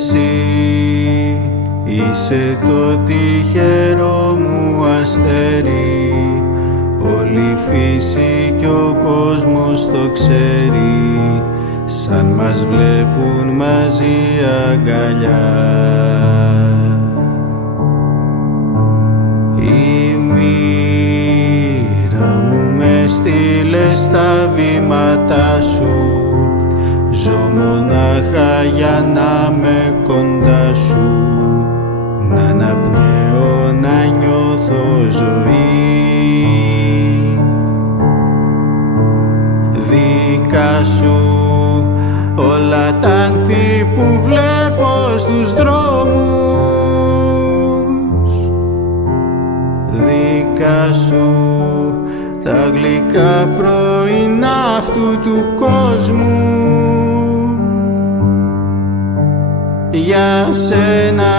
Εσύ είσαι το τυχερό μου αστέρι, όλη η φύση κι ο κόσμος το ξέρει, σαν μας βλέπουν μαζί αγκαλιά. Η μοίρα μου με στείλε στα βήματά σου, ζω μονάχα για να με κοντά σου, να αναπνέω, να νιώθω ζωή. Δικά σου όλα τα άνθη που βλέπω στους δρόμους, δικά σου τα γλυκά πρωινά αυτού του κόσμου. Για σένα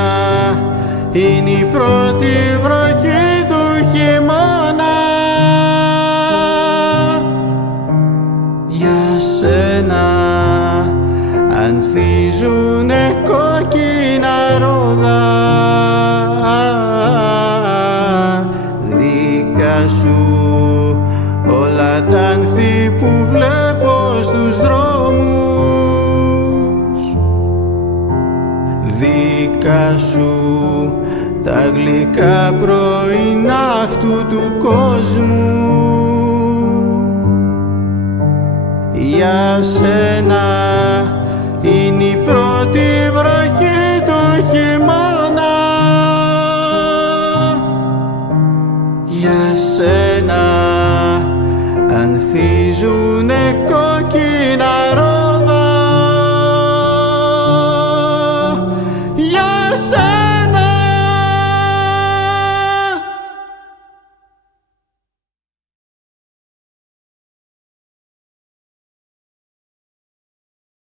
είναι η πρώτη βροχή του χειμώνα, για σένα ανθίζουνε κόκκινα ρόδα, δικά σου όλα τα άνθη που βλέπω στους δρόμους, δικά σου τα γλυκά πρωινά αυτού του κόσμου. Για σένα είναι η πρώτη